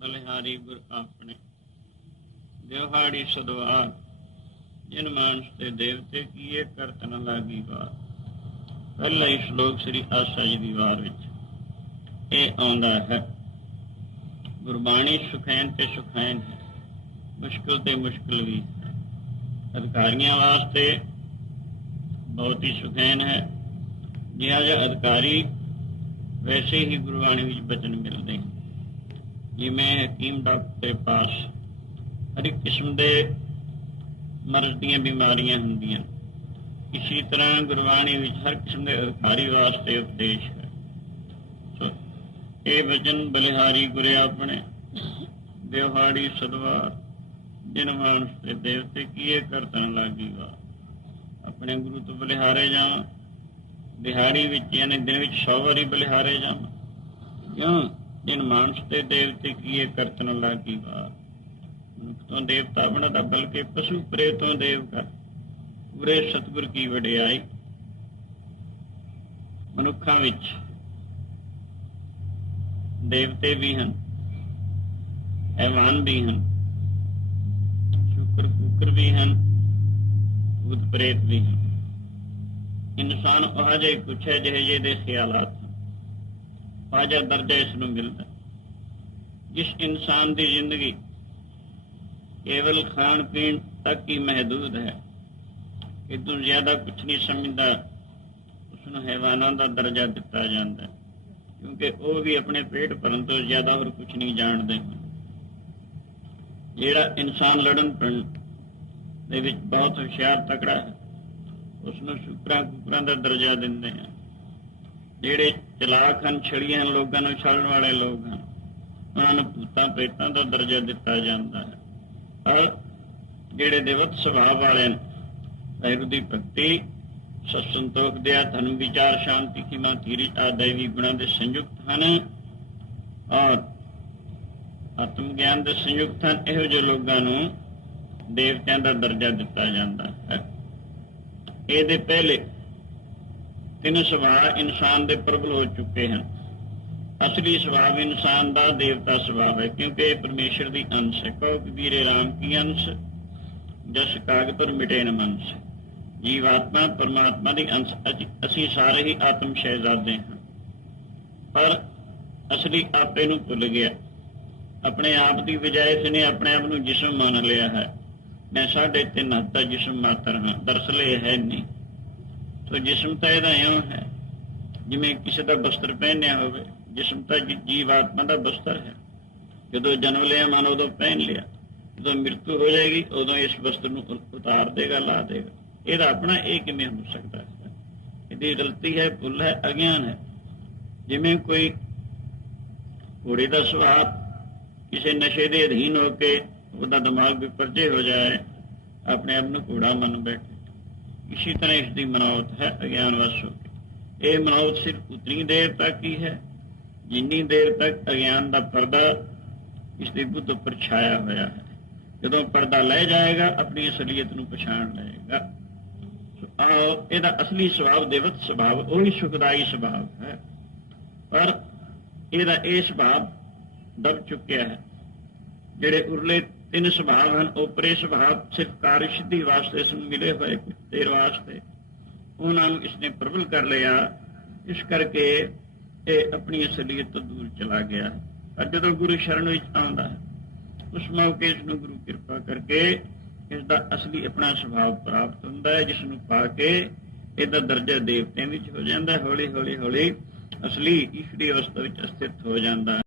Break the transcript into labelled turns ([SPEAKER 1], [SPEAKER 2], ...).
[SPEAKER 1] ਬਲਿਹਾਰੀ ਗੁਰ ਆਪਣੇ। ਦਿਵਹਾੜੀ ਸਦਵਾ ਜਿਨ ਮਾਨਸ ਤੇ ਦੇਵਤੇ ਕੀਏ ਕਰਤ ਨ ਲਾਗੀ ਬਾਤ ਪਹਿਲਾ ਹੀ ਸ਼ਲੋਕ ਸ੍ਰੀ ਆਸਾ ਜੀ ਦੀ ਵਾਰ ਵਿੱਚ। ਇਹ ਆਉਂਦਾ ਹੈ, ਗੁਰਬਾਣੀ ਸੁਖੈਨ ਤੇ ਸੁਖੈਨ ਹੈ, ਮੁਸ਼ਕਿਲ ਤੇ ਮੁਸ਼ਕਿਲ ਵੀ ਹੈ। ਅਧਿਕਾਰੀਆਂ ਵਾਸਤੇ ਬਹੁਤ ਹੀ ਸੁਖੈਨ ਹੈ। ਜਿਹਾ ਜਿਹਾ ਅਧਿਕਾਰੀ, ਵੈਸੇ ਹੀ ਗੁਰਬਾਣੀ ਵਿੱਚ ਬਚਨ ਮਿਲਦੇ ਹਨ। ਜਿਵੇਂ ਹਕੀਮ ਡਾਕਟਰ ਦੇ ਪਾਸ ਹਰ ਇੱਕ ਕਿਸਮ ਦੇ ਮਰਜ਼ ਦੀਆਂ ਬਿਮਾਰੀਆਂ ਹੁੰਦੀਆਂ। ਇਸੇ ਤਰ੍ਹਾਂ ਗੁਰਬਾਣੀ ਵਿੱਚ ਹਰ ਕਿਸਮ ਦੇ ਅਧਿਕਾਰੀ ਵਾਸਤੇ ਉਪਦੇਸ਼ ਹੈ। ਸੋ, ਇਹ ਵਚਨ ਬਲਿਹਾਰੀ ਗੁਰੇ ਆਪਣੇ ਵਿਵਹਾੜੀ ਸਦਵਾਰ, ਜਿਨ ਮਾਨਸ ਤੇ ਦੇਵਤੇ ਕੀਏ ਕਰਤਨ ਲਾਗੀਗਾ ਆਪਣੇ ਗੁਰੂ ਤੋਂ ਬਲਿਹਾਰੇ ਜਾਵਾਂ। ਦਿਹਾੜੀ ਵਿੱਚ, ਯਾਨੀ ਦਿਨ ਵਿੱਚ 100 ਵਾਰੀ ਬਲਿਹਾਰੇ ਜਾਵਾਂ। ਕਿਉਂ? ਜਿਨ ਮਾਨਸ ਤੇ ਦੇਵਤੇ ਕੀਏ ਕਰਤਨ ਲਾਗੀਗਾ ਮਨੁੱਖ ਤੋਂ ਦੇਵਤਾ ਬਣਦਾ ਬਲਕਿ ਪਸ਼ੂ ਪ੍ਰੇਤੋਂ ਦੇਵ ਕਰ। ਪੂਰੇ ਸਤਿਗੁਰ ਕੀ ਵਡਿਆਈ? ਮਨੁੱਖਾਂ ਵਿੱਚ ਦੇਵਤੇ ਵੀ ਹਨ ਐਵਾਨ ਵੀ ਹਨ, ਸ਼ੁਕਰ ਕੁਕਰ ਵੀ ਹਨ ਭੂਤ ਪ੍ਰੇਤ ਵੀ ਹਨ। ਇਨਸਾਨ ਉਹ ਜਿਹੇ ਕੁਛ ਹੈ ਜਿਹੇ ਜਿਹੇ ਦੇ ਖਿਆਲਾਤ ਤਾਜ਼ਾ ਦਰਜਾ ਇਸ ਨੂੰ ਮਿਲਦਾ। ਜਿਸ ਇਨਸਾਨ ਦੀ ਜ਼ਿੰਦਗੀ ਕੇਵਲ ਖਾਣ ਪੀਣ ਤੱਕ ਹੀ ਮਹਦੂਦ ਹੈ ਇਹ ਤੋਂ ਜ਼ਿਆਦਾ ਕੁਝ ਨਹੀਂ ਸਮਝਦਾ ਉਸ ਨੂੰ ਹੈਵਾਨਾਂ ਦਾ ਦਰਜਾ ਦਿੱਤਾ ਜਾਂਦਾ ਕਿਉਂਕਿ ਉਹ ਵੀ ਆਪਣੇ ਪੇਟ ਭਰਨ ਤੋਂ ਜ਼ਿਆਦਾ ਹੋਰ ਕੁਝ ਨਹੀਂ ਜਾਣਦੇ। ਜਿਹੜਾ ਇਨਸਾਨ ਲੜਨ ਪੜਨ ਦੇ ਵਿੱਚ ਬਹੁਤ ਹੁਸ਼ਿਆਰ ਤਕੜਾ ਹੈ ਉਸ ਨੂੰ ਸ਼ੁਕਰਾਂ ਕੁਕਰਾਂ ਦਾ ਦਰਜਾ ਦਿੰਦੇ ਆ ਜਿਹੜੇ ਚਲਾਕ ਹਨ, ਛੜੀਆਂ ਲੋਕਾਂ ਨੂੰ ਛਲਣ ਵਾਲੇ ਲੋਕ ਹਨ, ਉਹਨਾਂ ਨੂੰ ਭੂਤਾਂ, ਪ੍ਰੇਤਾਂ ਦਾ ਦਰਜਾ ਦਿੱਤਾ ਜਾਂਦਾ ਹੈ। ਔਰ ਜਿਹੜੇ ਦੇਵਤ ਸੁਭਾਅ ਵਾਲੇ ਨੇ ਵਾਹਿਗੁਰੂ ਦੀ ਭਗਤੀ ਸਤ ਸੰਤੋਖ ਦਿਆ ਧਨ ਵਿਚਾਰ, ਸ਼ਾਂਤੀ, ਖਿਮਾ ਧੀਰਜ ਆਦਿ ਗੁਣਾਂ ਦੇ ਸੰਯੁਕਤ ਹਨ ਔਰ ਆਤਮ ਗਿਆਨ ਦੇ ਸੰਯੁਕਤ ਹਨ, ਇਹੋ ਜਿਹੇ ਲੋਕਾਂ ਨੂੰ ਦੇਵਤਿਆਂ ਦਾ ਦਰਜਾ ਦਿੱਤਾ ਜਾਂਦਾ ਹੈ। ਇਹਦੇ ਪਹਿਲੇ ਤਿੰਨ ਸੁਭਾਅ ਇਨਸਾਨ ਦੇ ਪ੍ਰਬਲ ਹੋ ਚੁੱਕੇ ਹਨ। ਅਸਲੀ ਸੁਭਾਅ ਇਨਸਾਨ ਦਾ, ਦੇਵਤਾ ਸੁਭਾਅ ਹੈ, ਕਿਉਂਕਿ ਇਹ ਪਰਮੇਸ਼ਰ ਦੀ ਅੰਸ਼ ਹੈ। ਕਹੋ ਕਬੀਰੇ ਰਾਮ ਕੀ ਅੰਸ਼? ਜਸ ਕਾਗਤ ਪਰ ਮਿਟੇ ਨ ਮਨਸ। ਜੀਵਾਤਮਾ, ਪਰਮਾਤਮਾ ਦੀ ਅੰਸ਼। ਅਸੀਂ- ਸਾਰੇ ਹੀ ਆਤਮ ਸ਼ਹਿਜ਼ਾਦੇ ਹਾਂ। ਪਰ ਅਸਲੀ ਆਪੇ ਨੂੰ ਭੁੱਲ ਗਿਆ। ਆਪਣੇ ਆਪ ਦੀ ਬਜਾਏ ਇਸਨੇ ਆਪਣੇ ਆਪ ਨੂੰ ਜਿਸਮ ਮੰਨ ਲਿਆ ਹੈ। ਮੈਂ ਸਾਢੇ ਤਿੰਨ ਹੱਥ ਦਾ ਜਿਸਮ ਮਾਤਰ ਹਾਂ। ਦਰਅਸਲ ਇਹ ਹੈ ਨਹੀਂ। ਤੋ ਜਿਸਮ ਤਾਂ ਇਹਦਾ ਇਉਂ ਹੈ, ਜਿਵੇਂ ਕਿਸੇ ਦਾ ਬਸਤਰ ਪਹਿਨਿਆ ਹੋਵੇ, ਜਿਸਮ ਤਾਂ ਜੀਵ ਆਤਮਾ ਦਾ ਬਸਤਰ ਹੈ। ਜਦੋਂ ਜਨਮ ਲਿਆ, ਮਨ ਉਦੋਂ ਪਹਿਨ ਲਿਆ, ਜਦੋਂ ਮ੍ਰਿਤੂ ਹੋ ਜਾਏਗੀ, ਉਦੋਂ ਇਸ ਬਸਤਰ ਨੂੰ ਉਤਾਰ ਦੇਗਾ, ਲਾ ਦੇਗਾ। ਇਹਦਾ ਆਪਣਾ ਇਹ ਕਿਵੇਂ ਹੋ ਸਕਦਾ ਹੈ? ਇਹਦੀ ਗਲਤੀ ਹੈ, ਭੁੱਲ ਹੈ, ਅਗਿਆਨ ਹੈ। ਜਿਵੇਂ ਕੋਈ ਘੋੜੇ ਦਾ ਸੁਭਾਅ ਕਿਸੇ ਨਸ਼ੇ ਦੇ ਅਧੀਨ ਹੋ ਕੇ ਉਹਦਾ ਦਿਮਾਗ ਵੀ ਵਿਪਰਜੇ ਹੋ ਜਾਏ, ਆਪਣੇ ਆਪ ਨੂੰ ਘੋੜਾ ਮੰਨ ਬੈਠੇ। ਇਸੇ ਤਰ੍ਹਾਂ ਇਸ ਦੀ ਮਨੌਤ ਹੈ ਅਗਿਆਨ ਵਸ ਹੋ ਕੇ ਇਹ ਮਨੌਤ ਸਿਰਫ ਉਤਨੀ ਦੇਰ ਤੱਕ ਹੀ ਹੈ ਜਿੰਨੀ ਦੇਰ ਤੱਕ ਅਗਿਆਨ ਦਾ ਪਰਦਾ ਇਸ ਦੇ ਬੁੱਧ ਉੱਪਰ ਛਾਇਆ ਹੋਇਆ ਹੈ ਜਦੋਂ ਪਰਦਾ ਲੈ ਜਾਏਗਾ ਆਪਣੀ ਅਸਲੀਅਤ ਨੂੰ ਪਛਾਣ ਲਏਗਾ ਸੋ ਆਓ ਇਹਦਾ ਅਸਲੀ ਸੁਭਾਅ ਦੇਵਤ ਸੁਭਾਅ ਉਹੀ ਸੁਖਦਾਈ ਸੁਭਾਅ ਹੈ ਪਰ ਇਹਦਾ ਇਹ ਸੁਭਾਅ ਦਬ ਚੁੱਕਿਆ ਹੈ ਜਿਹੜੇ ਉਰਲੇ ਤਿੰਨ ਸੁਭਾਅ ਹਨ, ਉਪਰੇ ਸੁਭਾਅ ਸਿਰਫ ਸਿੱਧੀ ਵਾਸਤੇ ਇਸ ਹੋਏ ਕੁਝ ਵਾਸਤੇ। ਉਹਨਾਂ ਨੂੰ ਇਸਨੇ ਪ੍ਰਬਲ ਕਰ ਲਿਆ। ਇਸ ਕਰਕੇ ਇਹ ਆਪਣੀ ਅਸਲੀਅਤ ਤੋਂ ਦੂਰ ਚਲਾ ਗਿਆ। ਪਰ ਜਦੋਂ ਗੁਰੂ ਸ਼ਰਨ ਵਿੱਚ ਆਉਂਦਾ ਹੈ, ਉਸ ਮੌਕੇ ਇਸ ਨੂੰ ਗੁਰੂ ਕਿਰਪਾ ਕਰਕੇ ਇਸ ਦਾ ਅਸਲੀ ਆਪਣਾ ਸੁਭਾਅ ਪ੍ਰਾਪਤ ਹੁੰਦਾ ਹੈ ਜਿਸ ਨੂੰ ਪਾ ਕੇ ਇਹਦਾ ਦਰਜਾ ਦੇਵਤਿਆਂ ਵਿੱਚ ਹੋ ਜਾਂਦਾ ਹੌਲੀ ਹੌਲੀ ਹੌਲੀ ਅਸਲੀ ਈਸ਼ਵਰੀ ਅਵਸਥਾ ਵਿੱਚ ਸਥਿਤ ਹੋ ਜਾਂਦਾ ਹੈ।